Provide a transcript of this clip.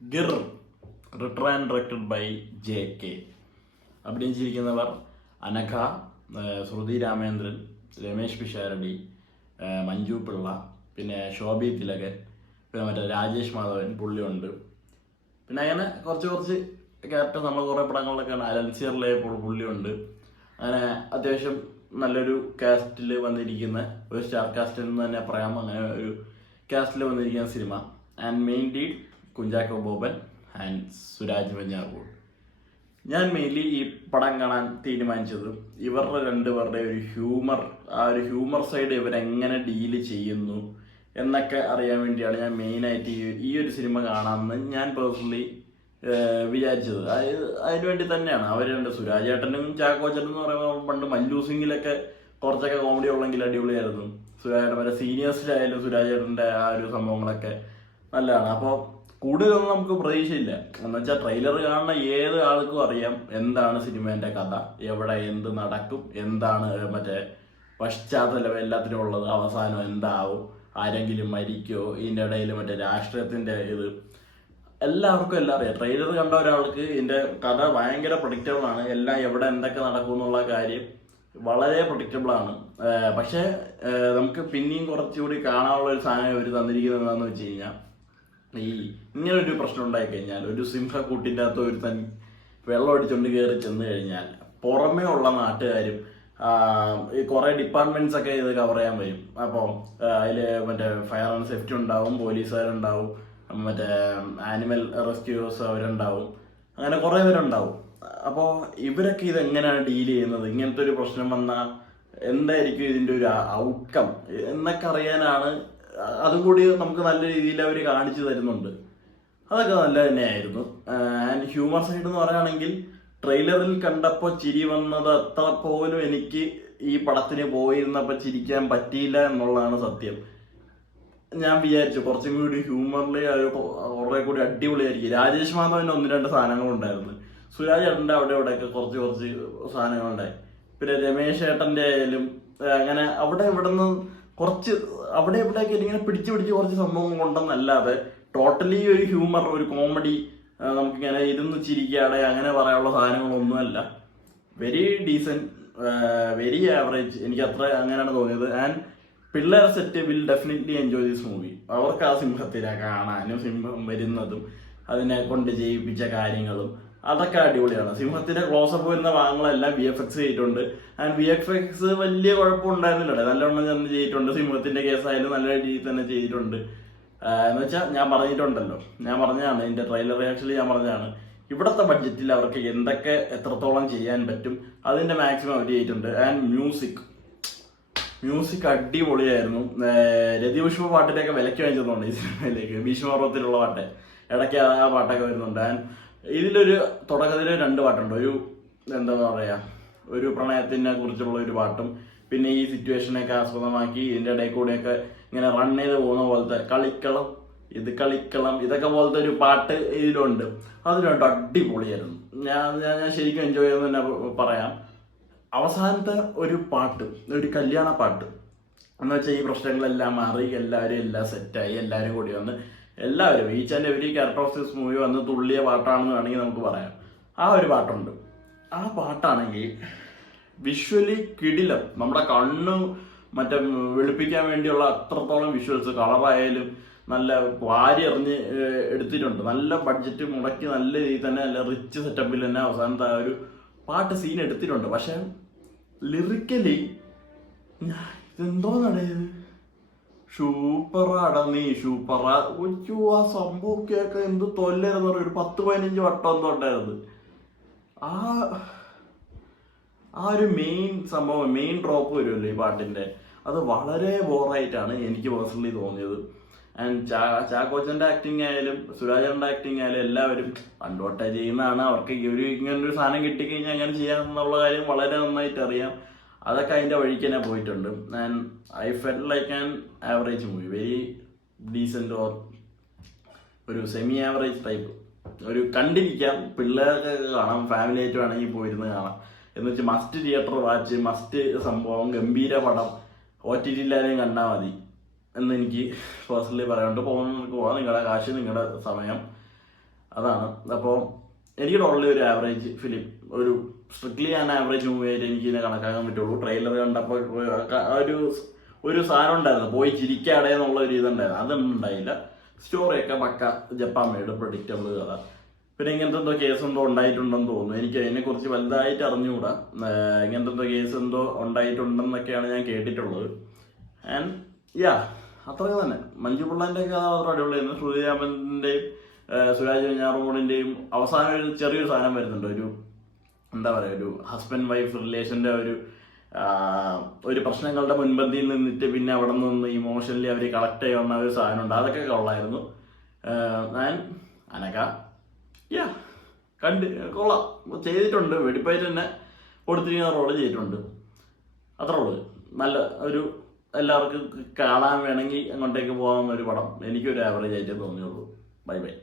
Gir written and directed by JK. അഭിനയിച്ചിരിക്കുന്നവർ അനഘ, ശ്രുതി രാമേന്ദ്രൻ, രമേശ് പിഷാരടി, മഞ്ജു പിള്ള, പിന്നെ ശോഭി തിലകൻ, പിന്നെ മറ്റേ രാജേഷ് മാധവൻ പുള്ളിയുണ്ട്. പിന്നെ അങ്ങനെ കുറച്ച് ക്യാരക്ടർ നമ്മൾ കുറേ പടങ്ങളിലൊക്കെ അലൻസിയറിലെ പുള്ളിയുണ്ട്. അങ്ങനെ അത്യാവശ്യം നല്ലൊരു കാസ്റ്റിൽ വന്നിരിക്കുന്ന ഒരു സ്റ്റാർ കാസ്റ്റ് എന്ന് തന്നെ പറയാം. അങ്ങനെ ഒരു കാസ്റ്റിൽ വന്നിരിക്കുന്ന cinema. And main lead Kunchacko Boban and Suraj Venjaramoodu. ഞാൻ മെയിൻലി ഈ പടം കാണാൻ തീരുമാനിച്ചത് ഇവരുടെ രണ്ടുപേരുടെ ഒരു ഹ്യൂമർ സൈഡ് ഇവരെങ്ങനെ ഡീല് ചെയ്യുന്നു എന്നൊക്കെ അറിയാൻ വേണ്ടിയാണ് ഞാൻ മെയിനായിട്ട് ഈ ഒരു സിനിമ കാണാമെന്ന് ഞാൻ പേഴ്സണലി വിചാരിച്ചത്. അതിനുവേണ്ടി തന്നെയാണ്. അവർ രണ്ട് സുരാജേട്ടനും ചാക്കോച്ചനും എന്ന് പറയുമ്പോൾ പണ്ട് മല്ലു സിംഗിലൊക്കെ കുറച്ചൊക്കെ കോമഡി ഉള്ളെങ്കിൽ അടിപൊളിയായിരുന്നു. സുരാജേട്ടൻ വരെ സീനിയേഴ്സിലായാലും സുരാജേട്ടൻ്റെ ആ ഒരു സംഭവങ്ങളൊക്കെ നല്ലതാണ്. അപ്പോൾ കൂടുതലൊന്നും നമുക്ക് പ്രതീക്ഷയില്ല. എന്ന് വെച്ചാൽ ട്രെയിലർ കാണുന്ന ഏത് ആൾക്കും അറിയാം എന്താണ് സിനിമേൻ്റെ കഥ, എവിടെ എന്ത് നടക്കും, എന്താണ് മറ്റേ പശ്ചാത്തലം എല്ലാത്തിനും ഉള്ളത്, അവസാനം എന്താവും, ആരെങ്കിലും മരിക്കോ, ഇതിൻ്റെ ഇടയിൽ മറ്റേ രാഷ്ട്രീയത്തിൻ്റെ ഇത് എല്ലാവർക്കും എല്ലാം അറിയാം. ട്രെയിലർ കണ്ട ഒരാൾക്ക് ഇതിൻ്റെ കഥ ഭയങ്കര പ്രഡിക്റ്റബിൾ ആണ്. എല്ലാം എവിടെ എന്തൊക്കെ നടക്കും എന്നുള്ള കാര്യം വളരെ പ്രഡിക്റ്റബിൾ ആണ്. പക്ഷേ നമുക്ക് പിന്നെയും കുറച്ചുകൂടി കാണാനുള്ള ഒരു സാധനം ഇവർ തന്നിരിക്കുന്നത് എന്താണെന്ന് വെച്ച് കഴിഞ്ഞാൽ, ഈ ഇങ്ങനൊരു പ്രശ്നം ഉണ്ടായിക്കഴിഞ്ഞാൽ ഒരു സിംഹക്കൂട്ടിൻ്റെ അകത്ത് ഒരു തൻ വെള്ളം അടിച്ചുകൊണ്ട് കയറി ചെന്ന് കഴിഞ്ഞാൽ പുറമേ ഉള്ള നാട്ടുകാരും ഈ കുറേ ഡിപ്പാർട്ട്മെന്റ്സ് ഒക്കെ ഇത് കവർ ചെയ്യാൻ വരും. അപ്പോൾ അതിൽ മറ്റേ ഫയർ ആൻഡ് സേഫ്റ്റി ഉണ്ടാവും, പോലീസുകാരുണ്ടാവും, മറ്റേ ആനിമൽ റെസ്ക്യൂസ് അവരുണ്ടാവും, അങ്ങനെ കുറേ പേരുണ്ടാവും. അപ്പോൾ ഇവരൊക്കെ ഇതെങ്ങനെയാണ് ഡീൽ ചെയ്യുന്നത്, ഇങ്ങനത്തെ ഒരു പ്രശ്നം വന്നാൽ എന്തായിരിക്കും ഇതിൻ്റെ ഒരു ഔട്ട്കം എന്നൊക്കെ അറിയാനാണ്. അതും കൂടി നമുക്ക് നല്ല രീതിയിൽ അവർ കാണിച്ചു തരുന്നുണ്ട്. അതൊക്കെ നല്ല തന്നെയായിരുന്നു. ആൻഡ് ഹ്യൂമർ സൈഡ് എന്ന് പറയുകയാണെങ്കിൽ ട്രെയിലറിൽ കണ്ടപ്പോൾ ചിരി വന്നത് അത്ര പോലും എനിക്ക് ഈ പടത്തിന് പോയിരുന്നപ്പോൾ ചിരിക്കാൻ പറ്റിയില്ല എന്നുള്ളതാണ് സത്യം. ഞാൻ വിചാരിച്ചു കുറച്ചും കൂടി ഹ്യൂമറിൽ കുറേ കൂടി അടിപൊളിയായിരിക്കും. രാജേഷ് മാധവൻ്റെ 1-2 സാധനങ്ങളുണ്ടായിരുന്നു. സുരാജ് ഏട്ടൻ്റെ അവിടെ ഇവിടെയൊക്കെ കുറച്ച് സാധനങ്ങളുണ്ടായി. പിന്നെ രമേശ് ഏട്ടൻ്റെ ആയാലും അങ്ങനെ അവിടെ ഇവിടെ നിന്ന് കുറച്ച് അവിടെ ഇവിടെയൊക്കെ ഇങ്ങനെ പിടിച്ച് കുറച്ച് സംഭവം കൊണ്ടെന്നല്ലാതെ ടോട്ടലി ഒരു ഹ്യൂമർ, ഒരു കോമഡി, നമുക്കിങ്ങനെ ഇരുന്ന് ചിരിക്കാതെ അങ്ങനെ പറയാനുള്ള സാധനങ്ങളൊന്നുമല്ല. Very decent, very average. എനിക്ക് അത്ര അങ്ങനെയാണ് തോന്നിയത്. ആൻഡ് പിള്ളേർ set will definitely enjoy this movie. അവർക്ക് ആ സിംഹത്തിനെ കാണാനും സിംഹം വരുന്നതും അതിനെ കൊണ്ട് ചെയ്യിപ്പിച്ച കാര്യങ്ങളും അതൊക്കെ അടിപൊളിയാണ്. സിംഹത്തിന്റെ ക്ലോസപ്പ് വരുന്ന ഭാഗങ്ങളെല്ലാം VFX ചെയ്തിട്ടുണ്ട്. ആൻഡ് VFX വലിയ കുഴപ്പമുണ്ടായിരുന്നില്ല, നല്ലവണ്ണം തന്നെ ചെയ്തിട്ടുണ്ട്. സിംഹത്തിന്റെ കേസായാലും നല്ല രീതിയിൽ തന്നെ ചെയ്തിട്ടുണ്ട്. എന്ന് വെച്ചാൽ ഞാൻ പറഞ്ഞതാണ് ഇതിന്റെ ട്രെയിലർ റിയാക്ഷനിൽ ഞാൻ പറഞ്ഞതാണ്, ഇവിടുത്തെ ബഡ്ജറ്റിൽ അവർക്ക് എന്തൊക്കെ എത്രത്തോളം ചെയ്യാൻ പറ്റും അതിന്റെ മാക്സിമം അവർ ചെയ്തിട്ടുണ്ട്. ആൻഡ് മ്യൂസിക് അടിപൊളിയായിരുന്നു. രതിപുഷ്പ പാട്ടിൻ്റെയൊക്കെ വിലയ്ക്ക് വാങ്ങിച്ചതുകൊണ്ട് ഈ സിനിമയിലേക്ക് ഭീഷ്മപർവത്തിലുള്ള പാട്ട് ഇടയ്ക്ക് ആ പാട്ടൊക്കെ വരുന്നുണ്ട്. ആൻഡ് ഇതിലൊരു തുടക്കത്തിൽ 2 പാട്ടുണ്ട്. ഒരു എന്താ പറയുക, ഒരു പ്രണയത്തിനെ കുറിച്ചുള്ള ഒരു പാട്ടും, പിന്നെ ഈ സിറ്റുവേഷനൊക്കെ ആസ്പദമാക്കി ഇതിൻ്റെ ഇടയിൽ കൂടെയൊക്കെ ഇങ്ങനെ റൺ ചെയ്ത് പോകുന്ന പോലത്തെ കളിക്കളം ഇതൊക്കെ പോലത്തെ ഒരു പാട്ട് ഇതിലുണ്ട്. അത് 2 അടിപൊളിയായിരുന്നു. ഞാൻ ശരിക്കും എൻജോയ് ചെയ്തെന്ന് തന്നെ പറയാം. അവസാനത്തെ ഒരു പാട്ട്, ഒരു കല്യാണ പാട്ട് എന്ന് വെച്ചാൽ ഈ പ്രശ്നങ്ങളെല്ലാം മാറി എല്ലാം സെറ്റായി എല്ലാവരും കൂടി വന്ന് എല്ലാവരും each and every character of this movie വന്ന് തുള്ളിയ പാട്ടാണെന്ന് വേണമെങ്കിൽ നമുക്ക് പറയാം. ആ ഒരു പാട്ടുണ്ട്. ആ പാട്ടാണെങ്കിൽ വിഷ്വലി കിടിലം. നമ്മുടെ കണ്ണ് മറ്റേ വെളുപ്പിക്കാൻ വേണ്ടിയുള്ള അത്രത്തോളം വിഷ്വൽസ്, കളറായാലും നല്ല വാരി എറിഞ്ഞ് എടുത്തിട്ടുണ്ട്. നല്ല ബഡ്ജറ്റ് മുടക്കി നല്ല രീതിയിൽ തന്നെ നല്ല റിച്ച് സെറ്റപ്പിൽ തന്നെ അവസാനത്തെ ആ ഒരു പാട്ട് സീൻ എടുത്തിട്ടുണ്ട്. പക്ഷെ ലിറിക്കലി ഇതെന്തോ നടയത് സൂപ്പറാടാ നീ സൂപ്പറാ. ഒയ്യോ, ആ സംഭവമൊക്കെ എന്ത് തൊല്ലായിരുന്നു പറയും. ഒരു 10-15 വട്ടം എന്തോ ഉണ്ടായിരുന്നു. ആ ഒരു മെയിൻ സംഭവം, മെയിൻ ഡ്രോപ്പ് വരുമല്ലോ ഈ പാട്ടിന്റെ, അത് വളരെ ബോറായിട്ടാണ് എനിക്ക് പേഴ്സണലി തോന്നിയത്. ആൻഡ് ചാക്കോച്ചന്റെ ആക്ടിങ് ആയാലും സുരാജന്റെ ആക്ടിങ് ആയാലും എല്ലാവരും പണ്ടോട്ടെ ചെയ്യുന്നതാണ്. അവർക്ക് ഇങ്ങനൊരു സാധനം കിട്ടിക്കഴിഞ്ഞാൽ അങ്ങനെ ചെയ്യാന്നുള്ള കാര്യം വളരെ നന്നായിട്ട് അറിയാം. അതൊക്കെ അതിൻ്റെ വഴിക്ക് തന്നെ പോയിട്ടുണ്ട്. And I felt like an average movie, very decent or ഒരു സെമി ആവറേജ് ടൈപ്പ്. ഒരു കണ്ടിരിക്കാം, പിള്ളേർക്ക് കാണാം, ഫാമിലി ആയിട്ട് വേണമെങ്കിൽ പോയിരുന്ന് കാണാം. എന്ന് വെച്ചാൽ മസ്റ്റ് തിയേറ്റർ വാച്ച്, മസ്റ്റ് സംഭവം, ഗംഭീര പടം, OTT-യിലായാലും കണ്ടാൽ മതി എന്ന് എനിക്ക് പേഴ്സണലി പറയാനുണ്ട്. പോകുന്നവർക്ക് പോകാം, നിങ്ങളുടെ കാശ്, നിങ്ങളുടെ സമയം. അതാണ്. അപ്പോൾ എനിക്ക് ടോട്ടലി ഒരു ആവറേജ് ഫിലിം, ഒരു സ്ട്രിക്ട്ലി ആൻ ആവറേജ് മൂവി ആയിട്ട് എനിക്ക് ഇതിനെ കണക്കാക്കാൻ പറ്റുള്ളൂ. ട്രെയിലർ കണ്ടപ്പോൾ ഒരു സാധനം ഉണ്ടായിരുന്നു, പോയി ചിരിക്കാടെ എന്നുള്ള ഒരു ഇതുണ്ടായിരുന്നു, അതൊന്നും ഉണ്ടായില്ല. സ്റ്റോറിയൊക്കെ പക്ക ജപ്പാൻ മേഡ് പ്രഡിക്റ്റബിൾ കഥ. പിന്നെ ഇങ്ങനത്തെ എന്തോ കേസ് എന്തോ ഉണ്ടായിട്ടുണ്ടെന്ന് തോന്നുന്നു, എനിക്ക് അതിനെക്കുറിച്ച് വലുതായിട്ട് അറിഞ്ഞുകൂടാ. ഇങ്ങനത്തെ എന്തോ കേസ് എന്തോ ഉണ്ടായിട്ടുണ്ടെന്നൊക്കെയാണ് ഞാൻ കേട്ടിട്ടുള്ളത്. ആൻഡ് യാ, അത്രയൊക്കെ തന്നെ. മഞ്ജു പിള്ളേൻ്റെ കഥ മാത്രം അടിപൊളിയായിരുന്നു. ശ്രുതിരാമൻ്റെയും സുരാജ് വെഞ്ഞാറമൂടിൻ്റെയും അവസാനം ഒരു ചെറിയൊരു സാധനം വരുന്നുണ്ട്, ഒരു എന്താ പറയുക, ഒരു ഹസ്ബൻഡ് വൈഫ് റിലേഷൻ്റെ ഒരു പ്രശ്നങ്ങളുടെ മുൻപന്തിയിൽ നിന്നിട്ട് പിന്നെ അവിടെ നിന്ന് ഇമോഷണലി അവർ കളക്ട് ചെയ്യുന്ന ഒരു സാധനമുണ്ട്, അതൊക്കെ കൊള്ളായിരുന്നു. ആൻഡ് അനക യാ കൊള്ളാം, ചെയ്തിട്ടുണ്ട്, വെടിപ്പായിട്ട് തന്നെ കൊടുത്തിരിക്കുന്ന റോള് ചെയ്തിട്ടുണ്ട്. അത്ര ഉള്ളു. നല്ല ഒരു എല്ലാവർക്കും കാണാൻ വേണമെങ്കിൽ അങ്ങോട്ടേക്ക് പോകാവുന്ന ഒരു പടം. എനിക്കൊരു ആവറേജ് ആയിട്ടേ തോന്നിയുള്ളൂ. Bye bye.